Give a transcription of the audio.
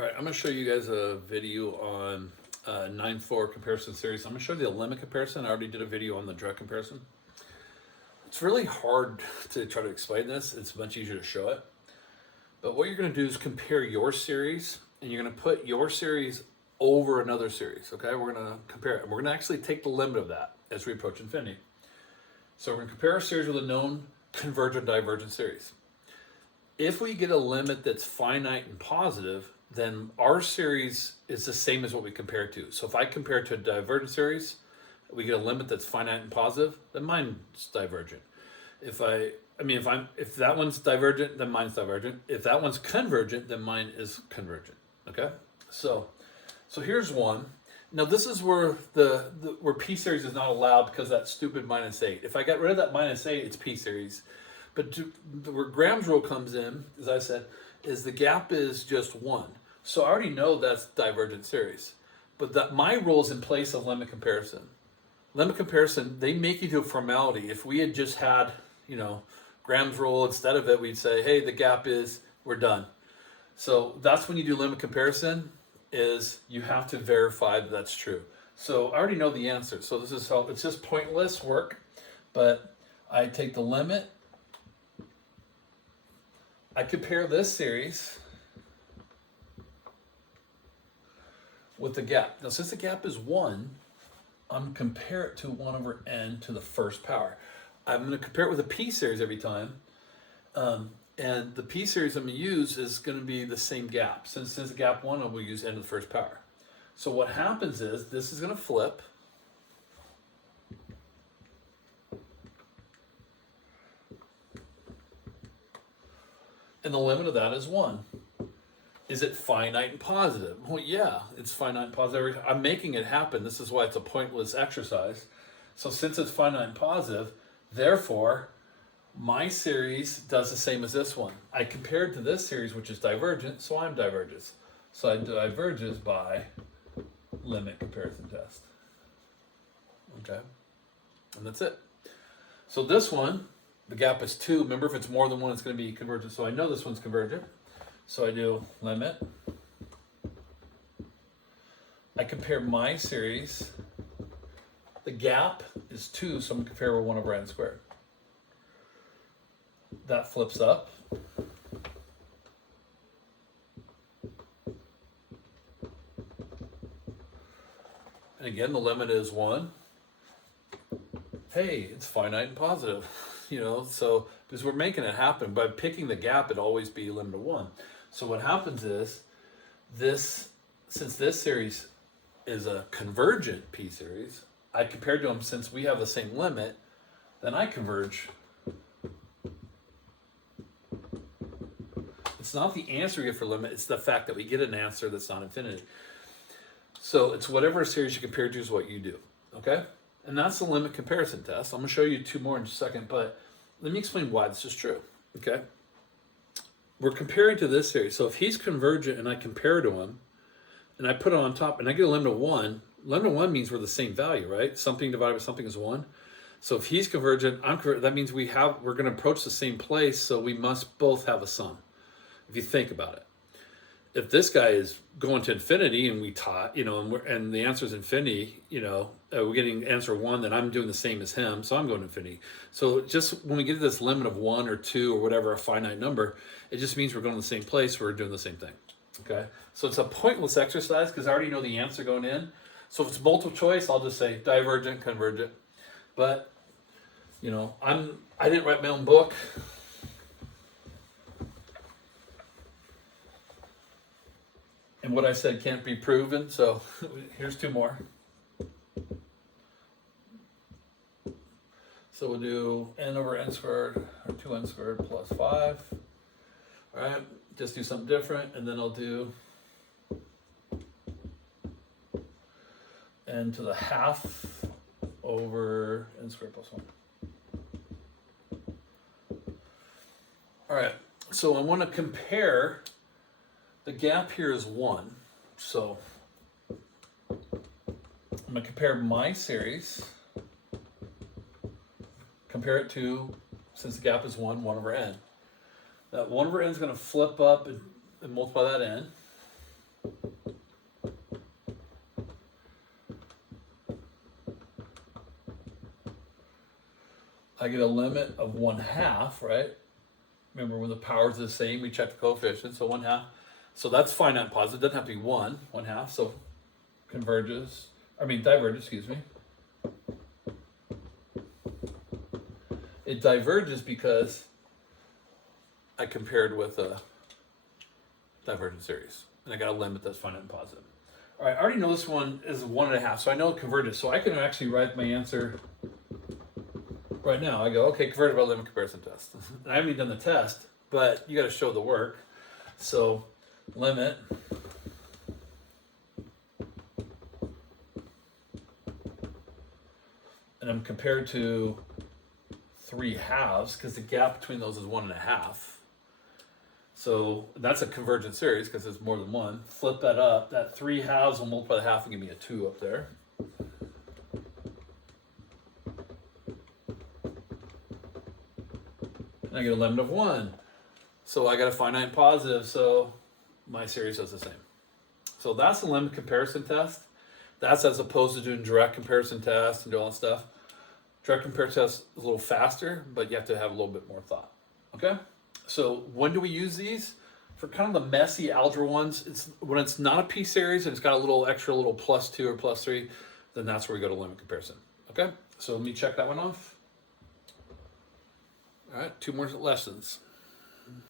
All right, I'm going to show you guys a video on 9-4 comparison series. I'm going to show you the limit comparison. I already did a video on the direct comparison. It's really hard to try to explain this. It's much easier to show it. But what you're going to do is compare your series, and you're going to put your series over another series. Okay, we're going to compare it. And we're going to actually take the limit of that as we approach infinity. So we're going to compare our series with a known convergent divergent series. If we get a limit that's finite and positive, then our series is the same as what we compare to. So if I compare it to a divergent series, we get a limit that's finite and positive, then mine's divergent. If that one's divergent, then mine's divergent. If that one's convergent, then mine is convergent. Okay? So here's one. Now this is where where P series is not allowed because that stupid -8. If I got rid of that -8, it's P series. But where Graham's rule comes in, as I said, is the gap is just 1. So I already know that's divergent series. But my rule is in place of limit comparison. Limit comparison, they make you do a formality. If we had just had, Graham's rule instead of it, we'd say, hey, the gap is, we're done. So that's when you do limit comparison, is you have to verify that that's true. So I already know the answer. So this is how, it's just pointless work, but I take the limit, I compare this series with the gap. Now, since the gap is 1, I'm going to compare it to 1 over n to the first power. I'm going to compare it with a P series every time. And the P series I'm going to use is going to be the same gap. Since the gap 1, I will use n to the first power. So what happens is this is going to flip. And the limit of that is 1. Is it finite and positive? Well, yeah, it's finite and positive. I'm making it happen. This is why it's a pointless exercise. So since it's finite and positive, therefore, my series does the same as this one. I compared to this series, which is divergent, so I'm diverges. So I diverges by limit comparison test. Okay, and that's it. So this one, the gap is 2. Remember, if it's more than 1, it's going to be convergent. So I know this one's convergent. So I do limit. I compare my series. The gap is 2, so I'm going to compare with 1 over n squared. That flips up. And again, the limit is 1. Hey, it's finite and positive. So because we're making it happen, by picking the gap, it'd always be a limit of 1. So what happens is since this series is a convergent P series, I compared to them since we have the same limit, then I converge. It's not the answer we get for limit, it's the fact that we get an answer that's not infinity. So it's whatever series you compare to is what you do, okay? And that's the limit comparison test. I'm going to show you 2 more in just a second, but let me explain why this is true, okay? We're comparing to this series. So if he's convergent and I compare to him, and I put it on top, and I get a limit of 1, limit of 1 means we're the same value, right? Something divided by something is 1. So if he's convergent, I'm convergent, that means we're going to approach the same place, so we must both have a sum, if you think about it. If this guy is going to infinity and we taught, and the answer is infinity, we're getting answer 1, then I'm doing the same as him, so I'm going to infinity. So just when we get to this limit of 1 or 2 or whatever, a finite number, it just means we're going to the same place, we're doing the same thing, okay? So it's a pointless exercise because I already know the answer going in. So if it's multiple choice, I'll just say divergent, convergent. But, I didn't write my own book. And what I said can't be proven, so here's 2 more. So we'll do n over n squared, or 2n squared plus 5. All right, just do something different, and then I'll do n to the half over n squared plus 1. All right, so I want to compare. The gap here is 1, so I'm going to compare my series, compare it to, since the gap is 1 over n. That 1 over n is going to flip up and multiply that n. I get a limit of 1/2, right? Remember, when the powers are the same, we check the coefficient, so 1/2. So that's finite positive, doesn't have to be 1/2, so diverges, excuse me. It diverges because I compared with a divergent series, and I got a limit that's finite and positive. All right, I already know this one is 1/2, so I know it converges, so I can actually write my answer right now. I go, okay, converted by limit comparison test. And I haven't even done the test, but you got to show the work. So limit and I'm compared to 3/2 because the gap between those is 1/2. So that's a convergent series because it's more than one. Flip that up. That 3/2 will multiply the half and give me a 2 up there. And I get a limit of 1. So I got a finite positive, so my series does the same. So that's the limit comparison test. That's as opposed to doing direct comparison test and doing all that stuff. Direct comparison test is a little faster, but you have to have a little bit more thought. Okay? So when do we use these? For kind of the messy algebra ones, it's when it's not a p-series and it's got a little extra little +2 or +3, then that's where we go to limit comparison. Okay? So let me check that one off. All right, 2 more lessons.